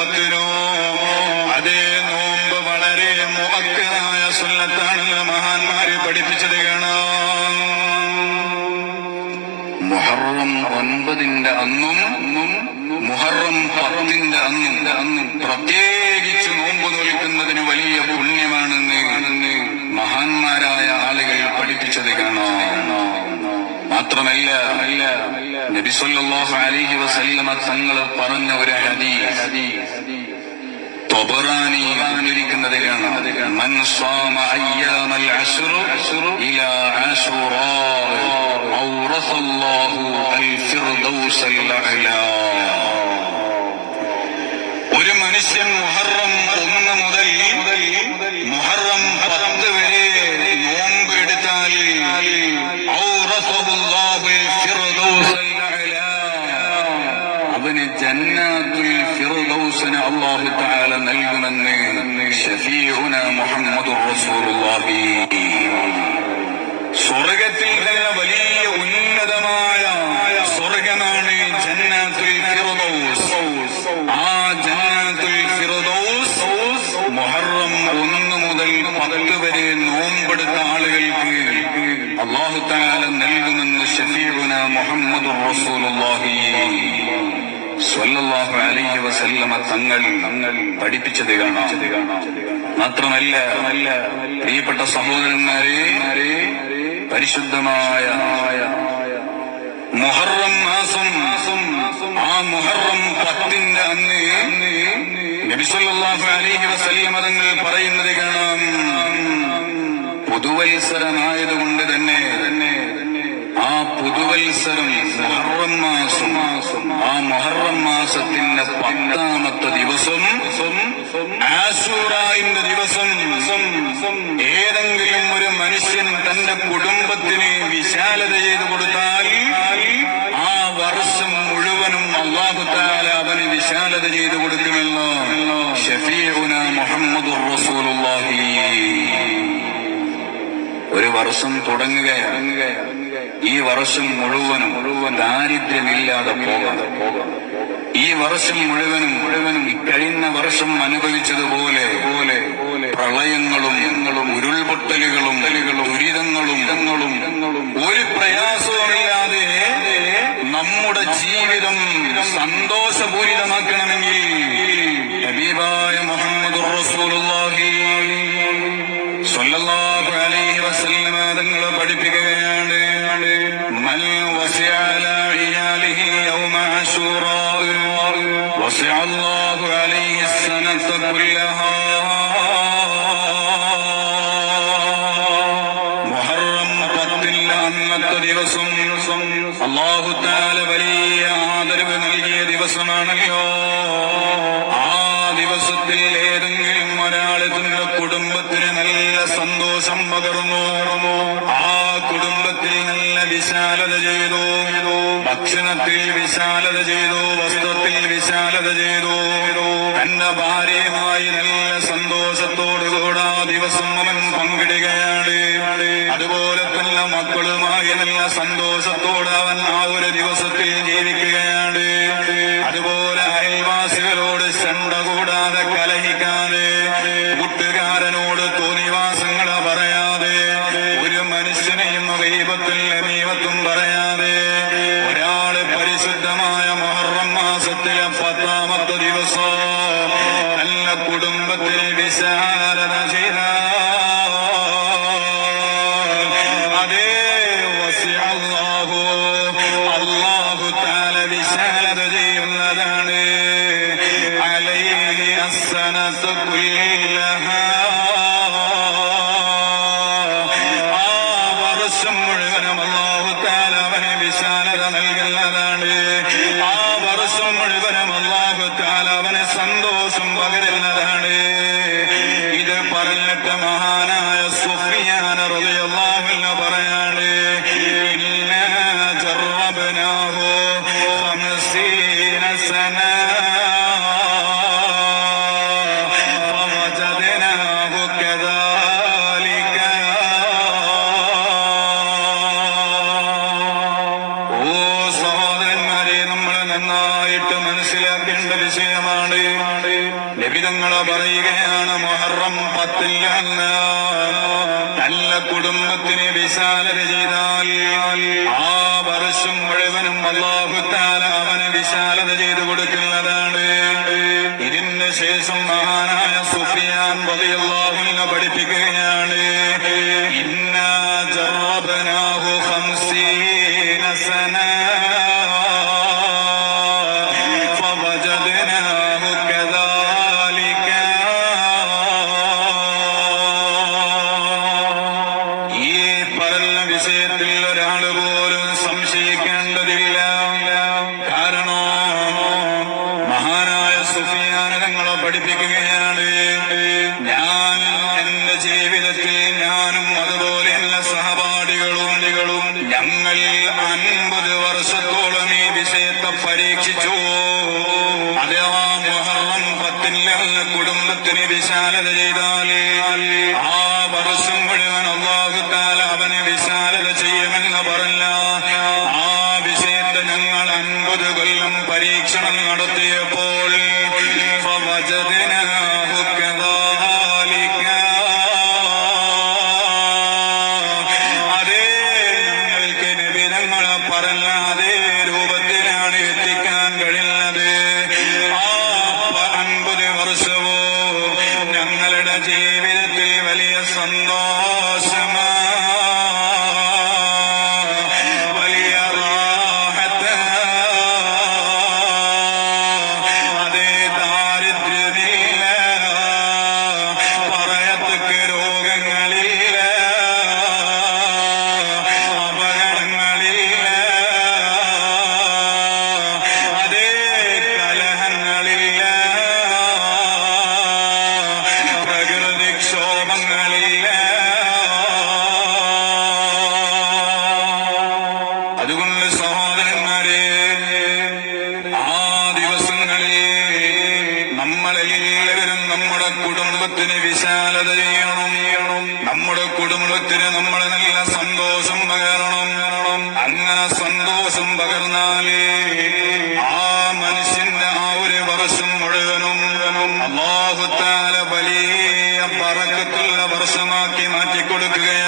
പത്തിനോ അതേ നോമ്പ് വളരെ മുഅക്കദായ സുന്നത്താണ്. മഹാന്മാര് പഠിപ്പിച്ചത് കാണാം. മുഹറം 9 അന്നും മുഹറം 10 അന്നും പ്രത്യേകിച്ച് നോമ്പ് നോൽക്കുന്നതിന് വലിയ പുണ്യമാണെന്ന് മഹാന്മാരായ ആളുകൾ പഠിപ്പിച്ചത് കാണാം. മാത്രമല്ല നബി സല്ലല്ലാഹു അലൈഹി വസല്ലമ തങ്ങൾ പറഞ്ഞ ഒരു ഹദീസ് ത്വബറാനി ഉദ്ധരിക്കുന്നത് കാണാം. മൻ സാമ അയ്യാമൽ അശ്ർ ഇലാ ആശൂറാ ഔറസല്ലാഹു അൽ ഫിർദൗസൽ അഅ്ലാ. ഒരു മനുഷ്യൻ മുഹറം 1 മുതൽ മുഹറം 10 വരെ നോമ്പ് എടുത്താൽ അവന് ജന്നാത്തുൽ ഫിർദൗസിനെ അല്ലാഹു തആല നൽകുമെന്ന് ശഫീഉന മുഹമ്മദുർ റസൂലുള്ളാഹി. സ്വർഗ്ഗത്തിൽ തന്നെ വലിയ ഉന്നതമായ സ്വർഗ്ഗമാണ് ജന്നാത്തുൽ ഫിർദൗസ്. ആ ജന്നാത്തുൽ ഫിർദൗസ് മുഹറം 1 മുതൽ 10 വരെ നോമ്പെടുത്ത ആളുകൾക്ക് അല്ലാഹു തആല നൽകുമെന്ന് ശഫീഉന മുഹമ്മദുർ റസൂലുള്ളാഹി സ്വല്ലല്ലാഹു അലൈഹി വസല്ലമ തങ്ങൾ പഠിപ്പിച്ചത് കാണാം. മാത്രമല്ല പ്രിയപ്പെട്ട സഹോദരന്മാരെ, പരിശുദ്ധമായ മുഹറം മാസം, ആ മുഹറം 10 അന്ന് നബി സല്ലല്ലാഹു അലൈഹി വസല്ലമ തങ്ങൾ പറയുന്നത് കാണാം. പുതുവത്സരമായതുകൊണ്ട് തന്നെ ആ പുതുവത്സരം മുഹറം മാസം, ആ മുഹറം മാസത്തിന്റെ 10ാമത്തെ ദിവസം ആശൂറാന്റെ ദിവസം ഏതെങ്കിലും ഒരു മനുഷ്യൻ തന്റെ കുടുംബത്തിന് വിശാലത ചെയ്തു കൊടുത്താൽ ആ വർഷം മുഴുവനും അല്ലാഹു തആല അവന് വിശാലത ചെയ്തു കൊടുക്കുമെന്ന് ശഫീഉന മുഹമ്മദുർ റസൂലുള്ളാഹി. ഒരു വർഷം തുടങ്ങുകയാണ്. ഈ വർഷം മുഴുവനും ദാരിദ്ര്യമില്ലാതെ പോകാം. ഈ വർഷം മുഴുവനും ഇക്കഴിഞ്ഞ വർഷം അനുഭവിച്ചതുപോലെ പ്രളയങ്ങളും ഉരുൾപൊട്ടലുകളും ദുരിതങ്ങളും ഒരു പ്രയാസവുമില്ലാതെ നമ്മുടെ ജീവിതം സന്തോഷപൂരിതമാക്കണമെങ്കിൽ ഹബീബായ മുഹമ്മദുർ റസൂലുള്ളാഹി സ്വല്ലല്ലാഹു അലൈഹി വസല്ലമ തങ്ങൾ പഠിപ്പിക്കുകയാണ്. മൻ വസിഅ അലാ ഇയാലിഹി യൗമ അശൂറാ വസിഅ അല്ലാഹു അലൈഹി സനത കുല്ലഹാ. മുഹറം 10 അന്നത്തെ ദിവസം അല്ലാഹു തആല വലിയ ആദരവ് നൽകിയ ദിവസമാണല്ലോ. ആ ദിവസത്തിൽ ഏതെങ്കിലും ഒരാൾ തന്റെ കുടുംബത്തിന് നല്ല സന്തോഷം പകർന്നു, ആ കുടുംബത്തിൽ നല്ല വിശാലത ചെയ്തു, ഭക്ഷണത്തിൽ വിശാലത ചെയ്തു, വസ്ത്രത്തിൽ വിശാലത ചെയ്തു, തന്റെ ഭാര്യയുമായി നല്ല സന്തോഷത്തോടുകൂടെ ആ ദിവസം അവൻ പങ്കിടുകയാണ്. അതുപോലെ തന്നെ മക്കളുമായി നല്ല സന്തോഷത്തോടെ അവൻ ആ ഒരു ദിവസത്തിൽ ജീവിക്കുകയാണ്. അതുപോലെ അയൽവാസികളോട് ശണ്ട കൂടാതെ കലഹിക്കാതെ, കൂട്ടുകാരനോട് തോന്നിവാസങ്ങൾ പറയാതെ, ഒരു മനുഷ്യനെയും ഗീബത്തും പറയാതെ ഒരാള് പരിശുദ്ധമായ മുഹറം മാസത്തിലെ 10ാമത്തെ ദിവസം നല്ല കുടുംബത്തിൽ വിശാലത ചെയ്ത അതേ വസിഅ അല്ലാഹു തആല വിശാലത ചെയ്യുന്നതാണ്. അലൈഹി അസ്സനത കുല്ലഹാ. ആ വർഷം മുഴുവനും അല്ലാഹു തആല അവന് വിശാലത നൽകുന്നതാണ്. ആ വർഷം മുഴുവനും അല്ലാഹു തആല അവന് സന്തോഷം പകരുന്നതാണ്. ഇത് പറഞ്ഞിട്ട് മഹാനായ സുഫിയാൻ റളിയല്ലാഹു അൻഹു പറയാണ്, ഇന്നാ ജറബ്നാഹു 50 സന ഫവജദ്നാഹു കദാലിക. ഓ സഹോദരന്മാരെ, നമ്മൾ നന്നായിട്ട് മനസ്സിലാക്കേണ്ട വിഷയമാണ്. നബിതങ്ങൾ പറയുകയാണ്, മുഹറം 10 നല്ല കുടുംബത്തിന് വിശാലത ചെയ്താൽ ആ വർഷം മുഴുവനും അല്ലാഹു തആല അവന് വിശാലത ചെയ്തു കൊടുക്കുന്നതാണ്. ഇതിന് ശേഷം മഹാനായ സുഫിയാൻ റളിയല്ലാഹു അൻഹു പഠിപ്പിക്കുകയാണ്, ഇന്നാ ജറബ്നാഹു 50 സന ഫവജദ്നാഹു കദാലിക. ഈ പറഞ്ഞ വിഷയത്തിൽ ഒരാൾ പോലും സംശയിക്കേണ്ടതില്ല. കാരണം മഹാനായ സുഫിയാൻ തങ്ങളെ പഠിപ്പിക്കുകയാണ്, ഞാൻ എന്റെ ജീവിതത്തിൽ ഞാനും അതുപോലെ എല്ലാ സഹപാഠികളും ഞങ്ങൾ 50 വർഷത്തോളം ഈ വിഷയത്തെ പരീക്ഷിച്ചു. അഥവാ മുഹറം 10 കുടുംബത്തിന് വിശാലത ചെയ്താൽ ആ വർഷം മുഴുവൻ അല്ലാഹു തആല അവനെ വിശാലത ചെയ്യുമെന്ന് പറഞ്ഞ ആ വിഷയത്തെ ഞങ്ങൾ 50 കൊല്ലം പരീക്ഷണം നടത്തിയപ്പോൾ ഫവജദ്നാഹു കദാലിക. അതേ ഞങ്ങൾക്ക് നബി തങ്ങൾ പറഞ്ഞ അതേ രൂപത്തിലാണ് എത്തിക്കാൻ കഴിയുന്നത്. ആ 50 വർഷവോ ഞങ്ങളുടെ ജീവിതത്തിൽ വലിയ സന്തോഷമാ, വലിയ റാഹത്ത്. അതേ ദാരിദ്ര്യമില്ല, പറയത്തക്ക രോഗങ്ങളില്ല, അപകടങ്ങളില്ല, അതേ കലഹങ്ങളില്ല, പ്രകൃതിക്ഷോഭങ്ങളില്ല. അതുകൊണ്ട് സഹോദരന്മാരെ, ആ ദിവസങ്ങളിൽ നമ്മളെല്ലാവരും നമ്മുടെ കുടുംബത്തിന് വിശാലത ചെയ്യണം. നമ്മുടെ കുടുംബത്തിന് നമ്മൾ നല്ല സന്തോഷം പകരണം. അങ്ങനെ സന്തോഷം പകർന്നാലേ ആ മനുഷ്യന്റെ ആ ഒരു വർഷം മുഴുവനും അല്ലാഹു തആല വലിയ ബറക്കത്തുള്ള വർഷമാക്കി മാറ്റിക്കൊടുക്കുക.